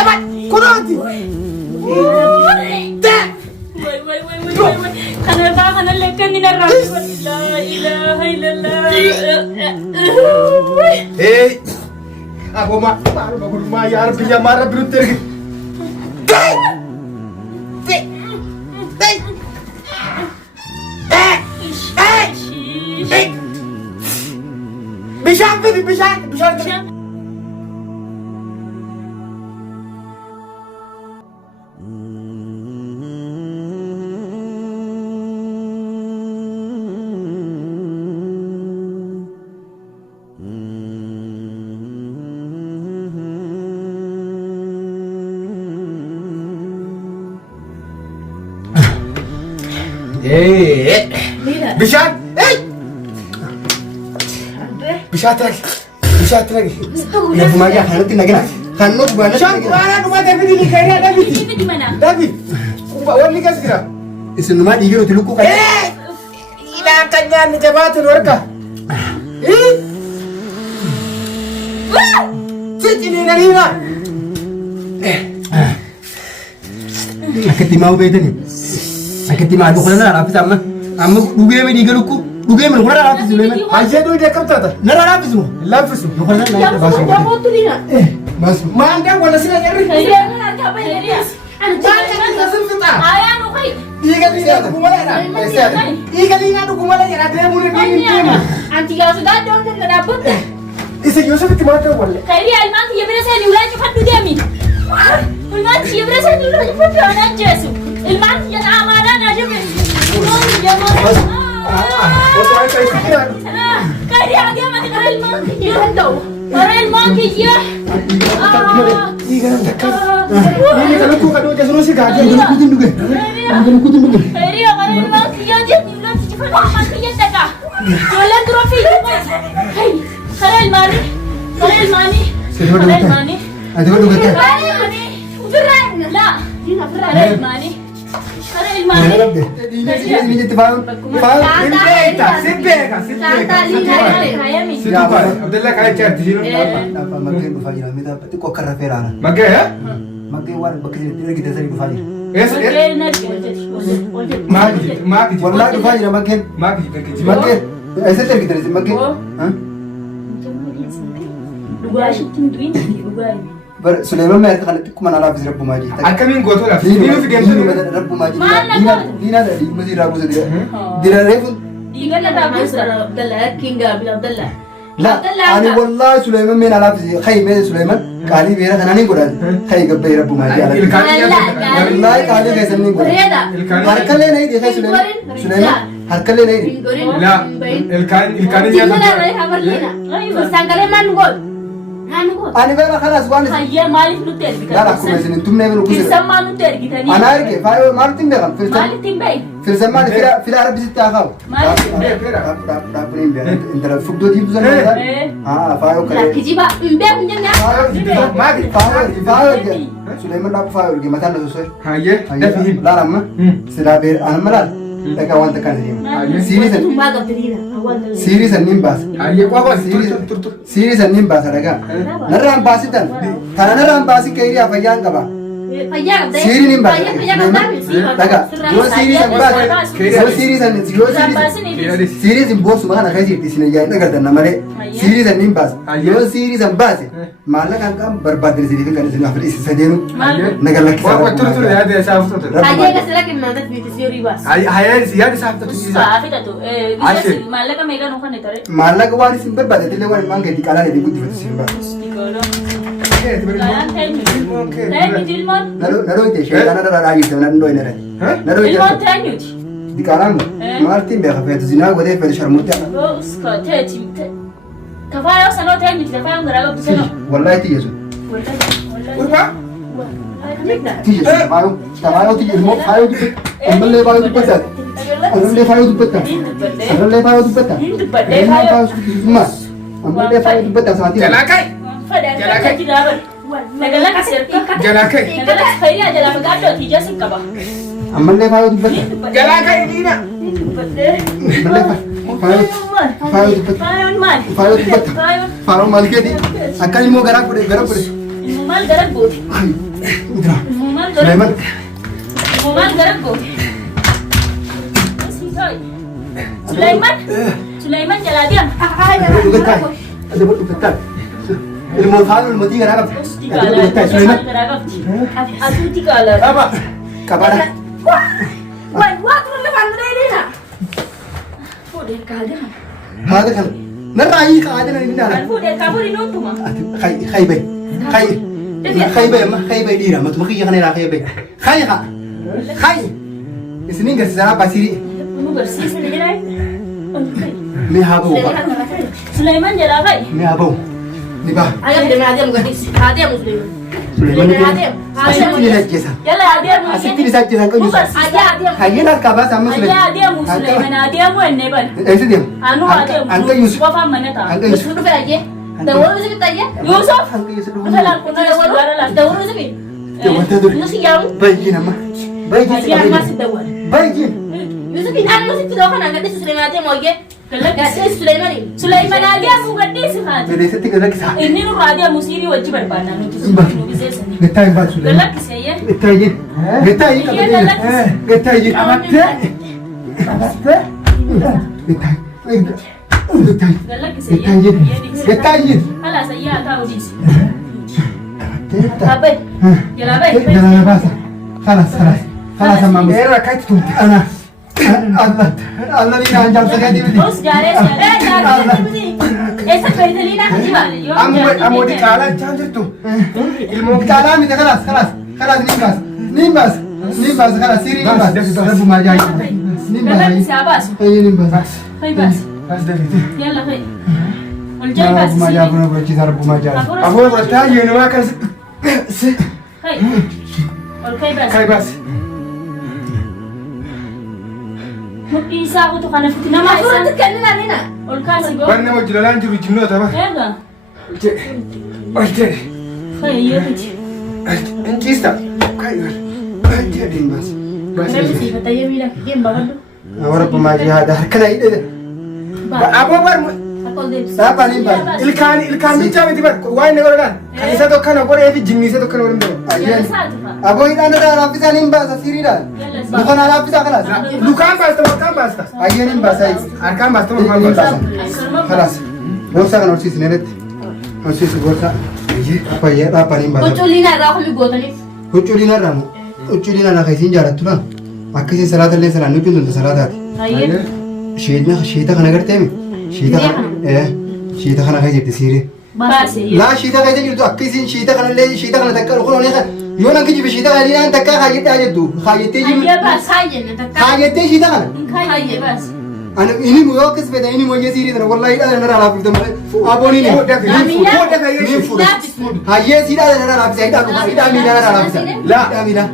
Eman, kunuuti. Kana lekkan ni narra. La ilaha illallah. Aku mah bagus ya Rabbi ya marah beruntung. Bisa. Bishaan lagi. Ibu Maya kan nanti lagi. Kan lu bukan. Bishaan mana rumah David ini kayaknya David. David di mana? David. Wali kas kira. Isin rumah di giro tiluku kan. Ina kanya ni jabatun warga. Cici ni nalina. Sakit mau beda nih. Sakit mau aku kena apa sama? Amma duge me diga luku duge me kona rafi Sulaiman aje do de kamta ta nara rafi su lafi su kona na bas mo tudina bas ma anga wala sila yarri ya na ka ba ya ana kan ka sun fita aya no kai diga du kumala na diga diga du kumala ya de mu ne ni anti ga su da don da na putte ise Yusuf ti ma ta wala kairi alman ki yebra sa ni ulaji faddu de mi ulman ki yebra sa ni ulaji faddu ana jesu ilman ya na amana na jebe Kaya agak mati karel monkey ya hando. Karel monkey ya. Ini kalau ku kado jasno si gaji dulu kutin duge. Kaya karel monkey ya dia nilan si cepat monkey ya taka. Jalan trofi. Hey, karel mani. Ada duge ta. Udaran la. Dina karel mani. Karel mani. Ini jadi faham. Simpega. Siapa? Abdullah kaya chat di sini. Apa makin berfajir? Minta tu kok kerja perana. Makai ya? Makin war makin tidak kita sering berfajir. Magi. Wallahi berfajir makin. Magi. Makin. ऐसे terus kita sih makin. Duga shi tinduin duga. Ber Sulaiman mer kan itu mana lah bisa Rabbu Maji. Akamin goto lah. Ini video tu. Rabbu Maji. Dina di masih rabu saja. Dina refu. Diga na rabu sara Abdullah Kinga bin Abdullah. لا أنا والله سليمان من على فيزي خي من سليمان قالي بيرا أنا نقول خي قبل ربو ما جاء والله قالي كيس نقول هركلي نيدي خي سليمان هركلي نيدي لا الكان أنا بقى خلاص وانا هيا مالك نوتير لا لا كويس انتم نعملوا كذا سما نوتير كده أنا أرجع فايو مارتين بقى مالك تيمبي في الزمان في العرب ستة أخاو انت لو فقدوا دي بزنا فايو كده لا كجيبا مبيع من جنة فايو سليمان لا فايو رجع مثلا نسوي هاي ده فيهم لا لما سلابير أنا ملال لك وانت كان سيريس النيم باس سيريس النيم باس لك نرام باسيتن كان نرام باسي كيري أفيان كبا سيري نيم باس لك جو سيريس باس جو سيريس بوس ما أنا خايف تسيني جاي نقدر نمرة سيريس النيم باس جو سيريس باس مالك أنكم برباد سيريس كان سيني أفريس سدينو نقول لك ترى هذا سافت هاي كسرك النادت بيتسيري باس هاي زيادة سافت سافت تو مالك ميجا نوخن نترى مالك وارث برباد تلي وارث مان كدي كلام كدي كنت بتسير باس نرو إنت شيء أنا راجع تمنا ندوي نرى نرو إنت دي كلام مارتين بيخافي تزينه وده في الشرموت كفاية سنة تاني كفاية غيره بسنة والله تيجي وربا تيجي فايو تيجي مو فايو أمبل لي فايو تبتة أمبل لي فايو تبتة أمبل لي فايو تبتة ما أمبل لي فايو تبتة ساتي جلاكاي جلاكاي جلابر نجلاك سيرك جلاكاي نجلاك خيري جلاب قادو تيجي سكبا أمبل لي فايو تبتة جلاكاي دينا فايو تبتة فايو مالك دي أكاني مو غراب بدي Mumal garag go. Udra. Mumal garag. Sulaiman. Mumal garag go. Sulaiman. Sulaiman jala diam. Dugatai. Ada buat dugatai. Ilmu faal ilmu tiga ragam. Dugatai Sulaiman. Aku tikala. Apa? Kabar. Wah, tu le bandre ni na. Fode kada. Hada kan. Narai ka ada ni na. Fode kabur ino tuma. Khai bay. Khai bay dira matu maki kana ra khai bay. Khai. Isini ngas sa pasiri. Mu bersih sendiri. Me habo. Sulaiman jala kai. Me habo. Ni ba. Ayam de adiam gadis. Adiam Sulaiman. Sulaiman ni adiam. Asik ni saja. Yalla adiam. Asik ni saja kan Mu bersih adiam. Hayya nak kabar sama Sulaiman. Adiam Sulaiman adiam enne ban. ऐसे दिया Anu adiam. Angka Yusuf Papa mana ta? Angka Yusuf Yusuf aja. Dawur Yusuf aja. Yusuf. Angka Yusuf Salah kuna dawur Yusuf. Dawur dawur Yusuf yang. bayi nama bayi Yang masih dawur. bayi Yusuf ini anu Yusuf tidak kan angkat Sulaiman aja mau je. Gadis Sulaiman ini. Sulaiman aja mu gadis kan. Beda tiga lagi sah Ini nu aja musiri wajib berbadan. Nu bisa seni. Getai mbak Sulaiman Galak saya. Getai getai amat getai Galak saya. getai Hala saya tahu dis. getai Apa? Jala baik. jangan bahasa خلاص sama mus era kait tu ana Allah ni nak jam saya di Terus jare. Esa peritelina haji wale. Amo di kala jangan tu ilmu kala mi خلاص nimbas خلاص siri nimbas rabu majai nimbas Galak siabas. nimbas Hai bas. bas dah itu Yalla hai. Uljai bas. rabu majai apa boleh cerita rabu majai Aku berarti aja ni makan Hai. Olkai bas. kai bas Isa aku tuh karena fitina mah. Aku tuh kan nina. Olkai sih go. Warna mau jalan juru jumlah apa? Ega. Oke. Hai iya tuh. Encista. Kayak. Jadi mas. Kenapa sih katanya bilang game banget tuh. Awara pemaji ada kena ide. Apa bar? Aku deh. Apa nih bar? Ilkan bicara itu bar. Why negara kan? Isa tuh kan aku ini jinni itu kan orang tuh. Jangan satu pak. Abo ini anda dah lapis ani mbak sasiri dah. Bukan lapis akalas. Lukan bas tuh kan bas. Ayo nih mbak saya. Arkan bas tuh kan bas. Kalas. Borsa kan orsis neret. Orsis borsa. Apa nih mbak? Kuculina aku lu gua tadi. Uculina ramu. Uculina nak kaisin jarak tuh lah. Akhirin salat le salat nuju tuh salat hati. Ayo. Syita kana करते हैं syita kana kayak gitu sih Bas ya. لا syita kayak gitu akhirin syita kana le syita kana takkan kalau ni kan yonan kiji syita kali ni takkan kayak aja tuh kayak itu Ayo bas aja nih tak. kayak itu syita kana Ayo bas. ana ini mau kes beda ini mau jadi sih wallahi ada nara lapis tuh abon ini haye sih ada nara lapis itu aku tidak mina nara lapis la mina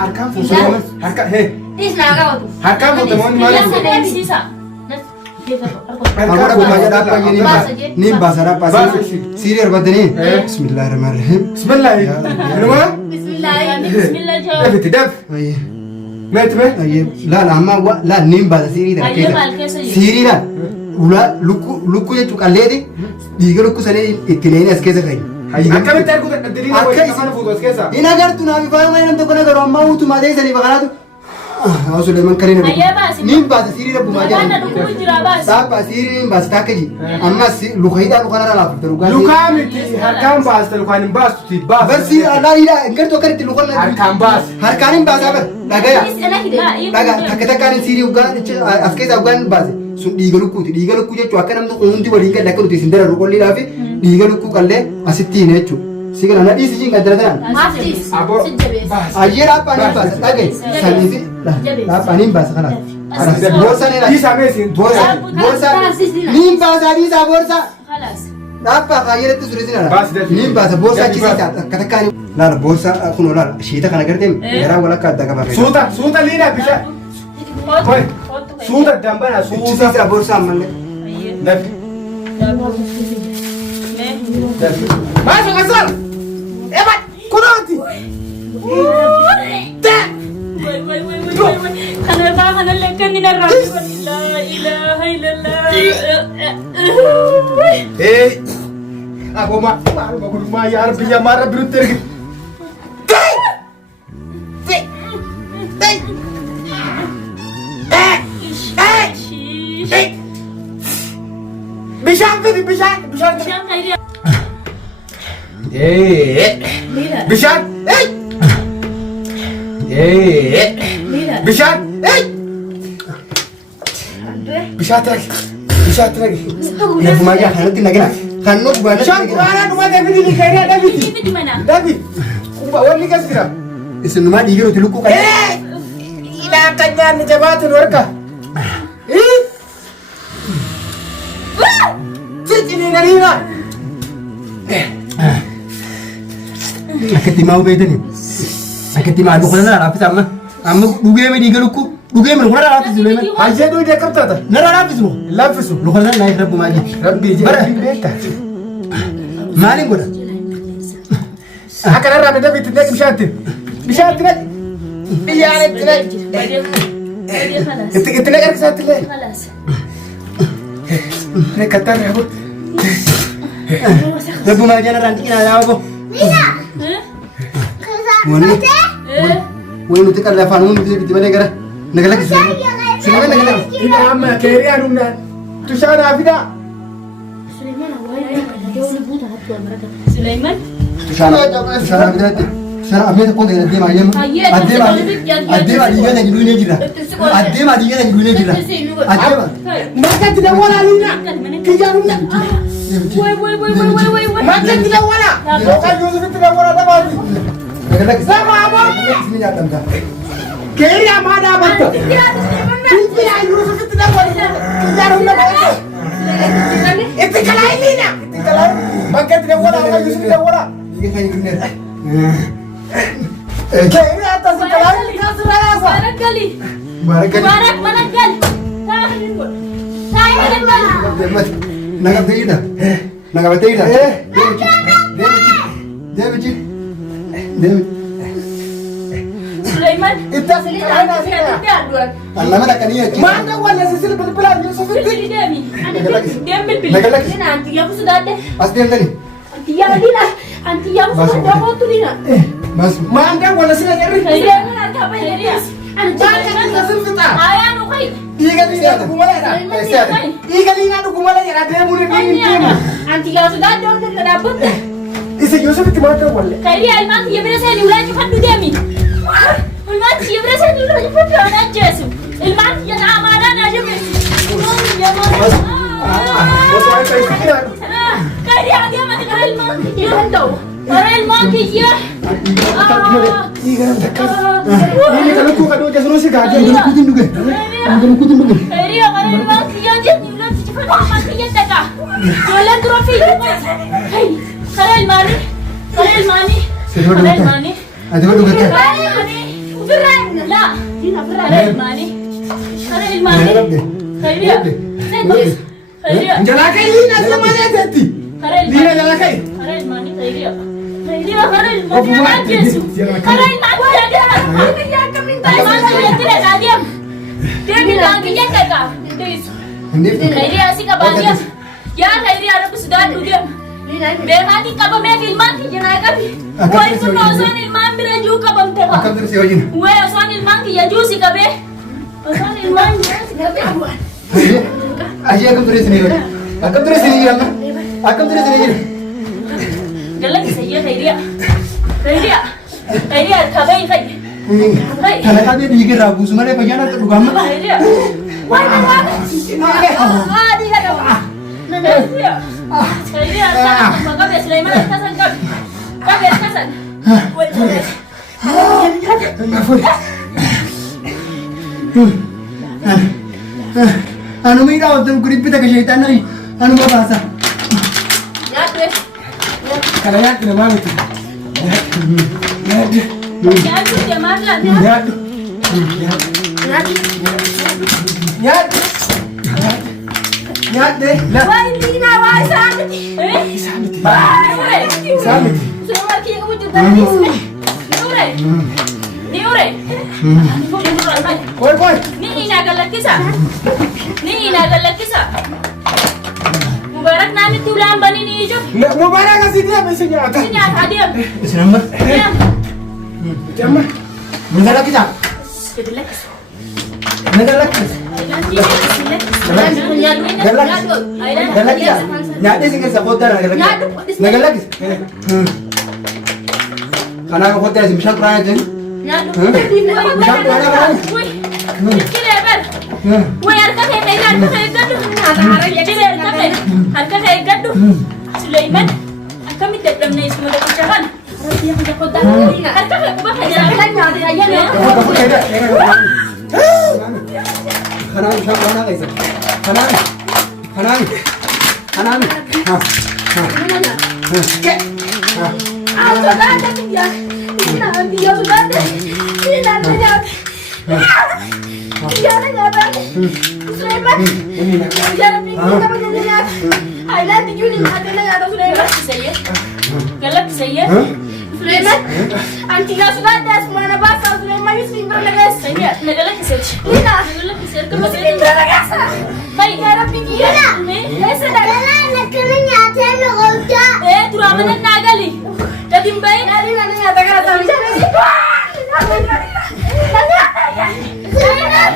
arkan fuso arkan he Tis naga tuh. arkan fuso mau mana Sisa. Agora vou fazer apa ini nim basara pasi sirier badani bismillahirrahmanirrahim bismillah rumah Bismillah. Bismillah jawab. daf daf ay met ay la la amma la nim basa siri da Ayo malke sih. siri da ula luku ya tukaledi diga luku sane itilene askeza kai akka betar ku dalina akka fudo askeza ina gar tu na mi fa mai nan to kana garo amma utu ma dai sani bagala tu Sulaiman kare ne Ayo bas. nim basa siri da buma ja Mana dulu jira bas. Sapa siri nim basa takaji amma lukaida lukana la fitar uga Lukamiti harkan bas lukanin bas ti bas basi Allah ila ngar to kare lukana harkan bas harkanin basa bar dagaya Iya. daga takatakan siri uga askeza uga basa sun diga lukku jechu akka namtu undi wali kan dakku ti sindara rukolli lafi diga lukku kalle asitti ne jechu sigala na disi jinga daradan Masih. abo bas ajira apa nih basa dage sanisi apa nih basa kana borsa ne la di samesin borsa nih basa di sa borsa Kalas. apa kayir itu sudah sini Bas, dah. nih basa borsa cisi katakan la borsa kuno la shita kana gertem era wala ka daga ba suuta lina bisa Koi. suuta dambana cisi suuta sa borsa malle daf masuk asal ebat kunoti Karena lekan ni narap. La ilaha illallah. Aboma. Aboma ya Rabbi ya ma Rabbi rutti. Bishan fidi bishan. Hayriya. Bishan. Bishan. Bishan teragi. Bishan teragi. Lafuma aja kanatti nagina. Kanno buana. Bishan buana duma David ni kaya David. Di mana? David. Wani kasira. Isinuma digiro tiluku kan. Ila kanya ni jabatu warka. Cici ni narina. Akatti mau beetani. Akatti mau ko na rafi amma. Amma duge me diga lukku. Duge me ko na rafi Sulaiman. Aje do de kaptata. Na rafi su. Lafisu. Lo ko na na rabbu maji. Rabbi je. Beta. Malin goda. Akara rabe David nek bishanti. Bishanti nek. Biyane nek. خلاص Itu nek kan satu le. خلاص Nek kata rabu. Rabbu maji na ranti na yawo. Wani. Wani nuti kan lafan mun biti bane gara. Nagala ki Sulaiman nagala. Ina amma keri arumna. Tushana afida. سليمان Sana bidati. Sana ameta ko de adde mayem. Adde ma diga na gidu ne jira. Adde ma diga na gidu ne jira. Adde ma. Maka tidak wala lina. Kijarumna. وي وي وي وي وي وي Maka tidak wala. Maka Yusuf tidak wala dabati. Nagala ki Sama apa? Sini ya tamta. Keri amada batta. Tidak Yusuf tidak wala. Kijarumna batta. Itu kalai lina. Itu kalai. Maka tidak wala. Yusuf tidak wala. Diga kay gunne. Keri atas kalai. Kasrasa. بارك لي Barakan. بارك منك قال تعال نقول تعال Naga beida. Naga beida. Devi. سليمان Itu kalai nasi. Allah mana kaniya ki. Mana wala sisil bilbilan Yusuf itu. دامي انا دم بالبل نقلك. هنا انت يا ابو سداد Pasti yang tadi. انت يا لينا انت يا ابو سداد يا موت لينا Mas. Mana wala sisil nyeri. خيريا انا اركب يا انا Jangan kasih fita. ايا نو خي Iga lina dukumala ya. Iga lina dukumala ya. Ada yang mulai انا انت يا سداد دون تدابط Isi Yusuf itu mana wala. خيريا المانك يا برسالي ولا تفدوا دامي المانك يا برسالي ولا تفدوا انا جاسم المانك يا عمانا انا جبت يا Bos ay tayo sikira. خيريا dia mati karel المانك يا هندو karel المانك يا Iga nang dekat. Ini kalau ku kado jasno si gaji. Kutin duge. Kutin duge. خيريا karel المانك يا جتني ولا تفدوا المانك يا دكا ولا تروفي هاي karel الماني karel الماني karel الماني Ada mana duge? لا خير الماني خير الماني خيريا خيريا Jalakai lina sama ya tadi. خير Lina الماني jalakai. خير الماني خيريا خيريا خير الماني انا جيسو خير الماني يا كمين باي ما ترى داديم تيجي لانك يا كاكا Ini. خيريا سيكا باديم يا خيريا رب سداد وديم بهادي كبا مي فيلمان في جناكا وي كنو اصلا المان برجو كبم تبا Akam terus ya wajin. وي اصلا المان كي يجوسي كبه اصلا المان يجوسي كبه Aja akam terus ni. Akam terus ni ya. Akam terus ni. قال لك سيئة خيرية خيرية خيرية كبي خي Kalau kami dikir ragu semua deh bagian atau bukan mah? خيرية واي دي لك خيرية خيرية ما قبل سليمان الكسن قبل الكسن Anu mira waktu kulit pita ke syaitan nari. Anu mau bahasa. يا كيف Kalau ya kena bangun. يا كيف يا مارلا Ya. Ya deh. واي لينا واي سامتي ايه سامتي Samit. سوار كي وجود اسمه نوري نوري Koi. Ni ina galakisa. Ni ina galakisa. Mubarak naanni tuulaan banii ni iju. Mubarak asii deeme si nyaata. Si nyaata adeem. Isin amma. Adeem. Amma. Naga lakkisa. Gadi lakkisa. Naga lakkisa. Galakisa. Nyaadhi si keessa kootaa naga lakkisa. Naga lakkisa. Kanaaf kootaa isin bishaan quraana jennu. Wai harka kee eeggadhu. Harka kee eeggadhu. Suleyman akkamitti dadhabne isuma tokkicha kana. Harka kee quba kee jala. Kanaaf bishaan quraana keessa. Kanaaf. Galak saya. Sulaiman, anti nggak sudah ada semua bahasa Sulaiman ini sering berlegas. Saya negalak saya. Lina, negalak saya. Kamu sering berlegas. Baik, harap pikir. Saya dah. Nak kena nyata logoja. Turaman nagali. Jadi baik. Nadi mana nyata kalau tahu cara sih. Sulaiman,